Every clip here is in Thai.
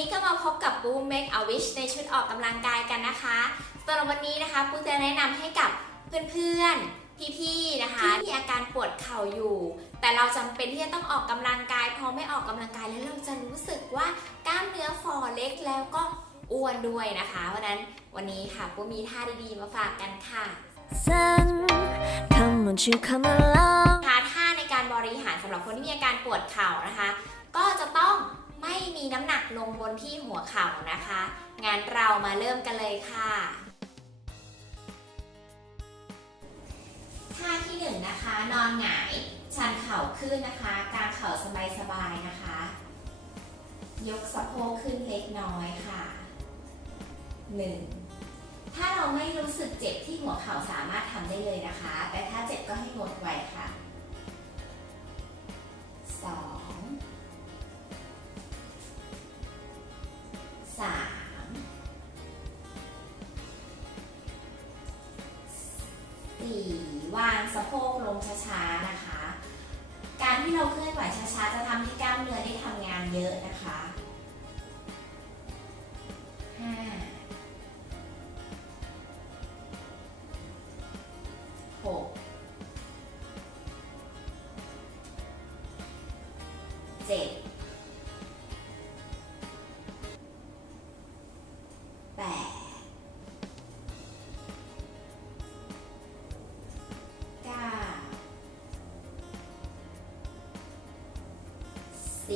นี้ก็มาพบกับปูเม k อ a wish ในชุดออกกำลังกายกันนะคะสำหรับวันนี้นะคะปูจะแนะนำให้กับเพื่อนๆ พี่ๆ นะคะที่มีอาการปวดเข่าอยู่ แต่เราจำเป็นที่จะต้องออกกำลังกายพอไม่ออกกำลังกายแล้วเราจะรู้สึกว่ากล้ามเนื้อฝ่อเล็กแล้วก็อ้วนด้วยนะคะเพราะฉะนั้นวันนี้ค่ะปูมีท่าดีๆ มาฝากกันค่ะ Sun, come won't you come along? นะคะท่าในการบริหารสำหรับคนที่มีอาการปวดเข่านะคะ ก็จะต้อง ให้มีน้ำหนักลงบนที่หัวเข่านะคะ งั้นเรามาเริ่มกันเลยค่ะท่าที่หนึ่งนะคะ นอนหงายชันเข่าขึ้นนะคะ การเข่าสบายๆนะคะ ยกสะโพกขึ้นเล็กน้อยค่ะ 1. ถ้าเราไม่รู้สึกเจ็บที่หัวเข่าสามารถทำได้เลยนะคะ แต่ถ้าเจ็บก็ให้งดไว้ค่ะ 2. วางสะโพกลงช้าๆนะคะ การที่เราเคลื่อนไหวช้าๆ จะทำให้กล้ามเนื้อได้ทำงานเยอะนะคะห้าหกเจ็ด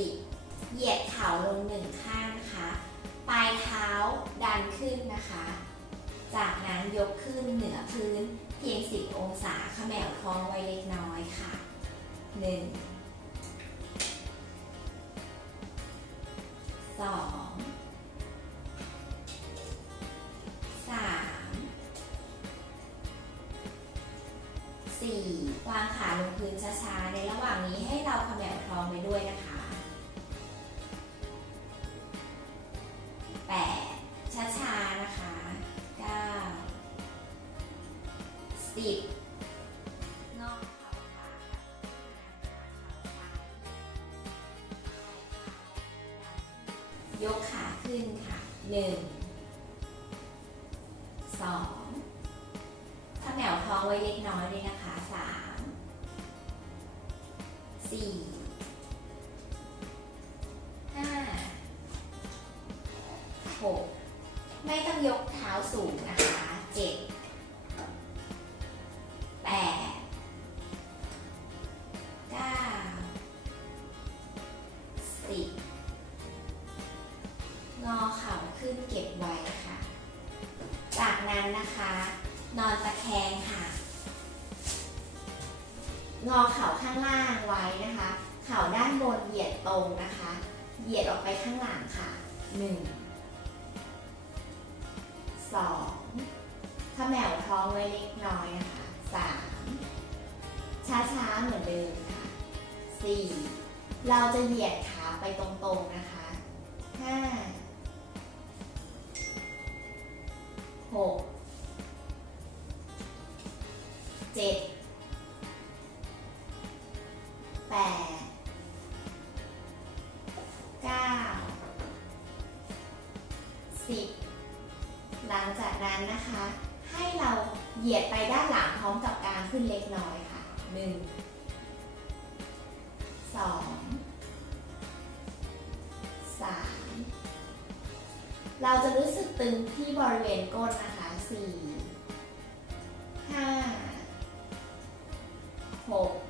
10 เหยียดเข่าลงหนึ่งข้างนะคะ ปลายเท้าดันขึ้นนะคะ จากนั้นยกขึ้นเหนือพื้นเพียง 10 องศาขมแมวล้องไว้เล็กน้อยค่ะ 1 2 4วางขาลงพื้นช้าๆ ในระหว่างนี้ให้เราขมแมวล้องไปด้วยนะคะ สิบนอเขาขาายกขาขึ้นค่ะหนึ่งสองถ้าแนวท้องไว้เล็กน้อยเลยนะคะสามสี่ อเข่าข้างล่างไว้นะคะ เข่าด้านบนเหยียดตรงนะคะ เหยียดออกไปข้างหลังค่ะหนึ่งสองถ้าแมวท้องไว้เล็กน้อยนะคะสามช้าๆเหมือนเดิมค่ะสี่เราจะเหยียดขาไปตรงๆนะคะห้าหกเจ็ด 10 หลังจากนั้นนะคะ ให้เราเหยียดไปด้านหลังพร้อมกับการขึ้นเล็กน้อยค่ะ 1 2 3 เราจะรู้สึกตึงที่บริเวณก้นนะคะ 4 5 6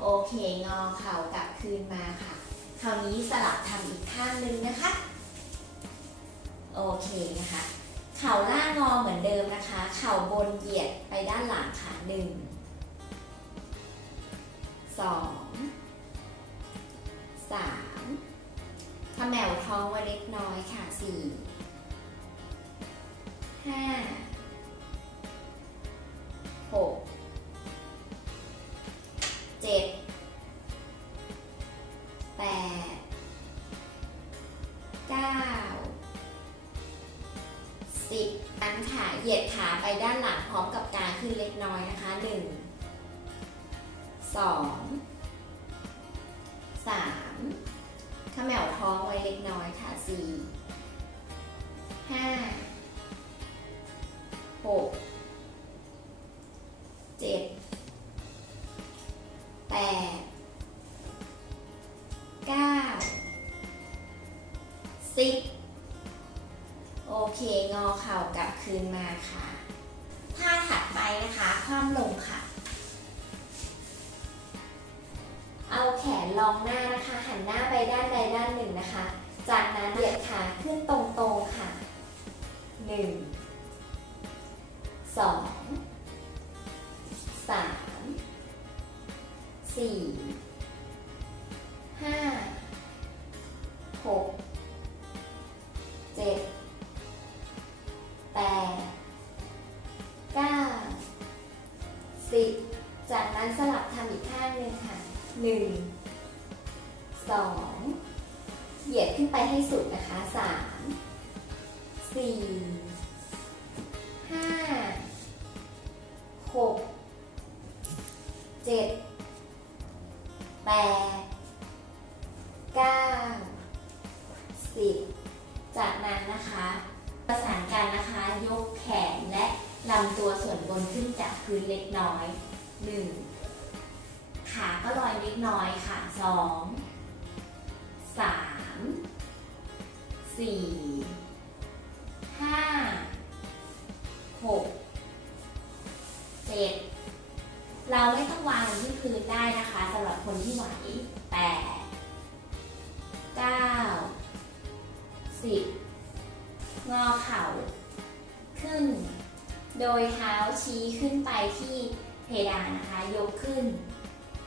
โอเค งอเข่ากลับคืนมาค่ะ คราวนี้สลับทำอีกข้างหนึงนะคะ โอเคนะคะ เข่าล่างงอเหมือนเดิมนะคะ เข่าบนเหยียดไปด้านหลังค่ะหนึ่งสองสามขมแมวท้องไว้เล็กน้อยค่ะสี่ห้าหก เก้าสิบอันค่ะเหยียดขาไปด้านหลังพร้อมกับการขึ้นเล็กน้อยนะคะหนึ่งสองสามขมแมวท้องไว้เล็กน้อยค่ะสี่ห้าหก ห้ามลงค่ะ เอาแขนรองหน้านะคะ หันหน้าไปด้านใดด้านหนึ่งนะคะ จากนั้นเหยียดขาขึ้นตรงๆค่ะ 1 2 3 4 หนึ่งสองเหยียดขึ้นไปให้สุดนะคะสามสี่ห้าหกเจ็ดแปดเก้าสิบจากนั้นนะคะประสานกันนะคะยกแขนและลำตัวส่วนบนขึ้นจากพื้นเล็กน้อย 1. ขาก็ลอยเล็กน้อยค่ะ2 3 4 5 6 7เจ็ดเราไม่ต้องวางที่พื้นได้นะคะสำหรับคนที่ไหว8 9สิบงอเข่า ขึ้น โดยเท้าชี้ขึ้นไปที่เพดานนะคะ ยกขึ้น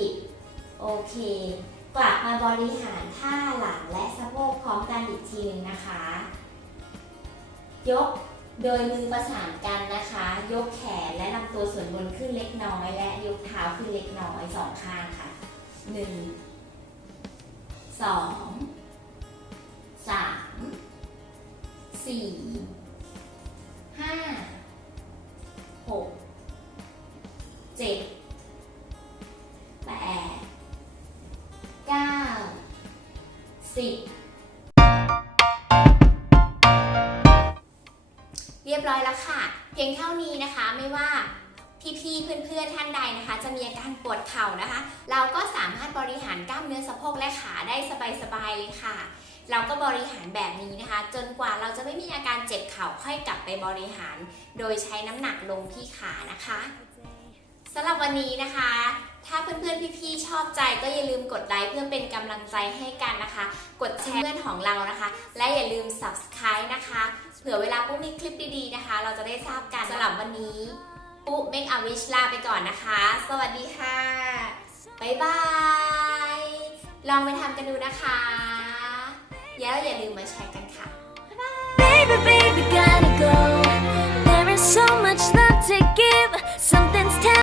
10 โอเค กลับมาบริหารท่าหลังและสะโพกพร้อมกันอีกทีนึงนะคะ ยกโดยมือประสานกันนะคะ ยกแขนและลำตัวส่วนบนขึ้นเล็กน้อย และยกเท้าขึ้นเล็กน้อยสองข้างค่ะหนึ่งสองสามสี่ รียบร้อยแล้วค่ะ เพียงเท่านี้นะคะไม่ว่าพี่ๆเพื่อนๆท่านใดนะคะ จะมีอาการปวดเข่านะคะ เราก็สามารถบริหารกล้ามเนื้อสะโพกและขาได้สบายๆเลยค่ะ เราก็บริหารแบบนี้นะคะ จนกว่าเราจะไม่มีอาการเจ็บเข่าค่อยกลับไปบริหาร โดยใช้น้ำหนักลงที่ขานะคะสำหรับวันนี้นะคะ ถ้าเพื่อนๆ พี่ๆ ชอบใจก็อย่าลืมกดไลค์เพื่อเป็นกำลังใจให้กันนะคะ กดแชร์เพื่อนของเรานะคะ และอย่าลืม subscribe นะคะ เผื่อเวลาปุ๊มีคลิปดีๆนะคะ เราจะได้ทราบกันสำหรับวันนี้ ปุ๊มเมคอาวิชลาไปก่อนนะคะ สวัสดีค่ะบ๊ายบาย ลองไปทำกันดูนะคะแล้วอย่าลืมมาแชร์กันค่ะ Baby, baby, gotta go. There is so much love to give. Something's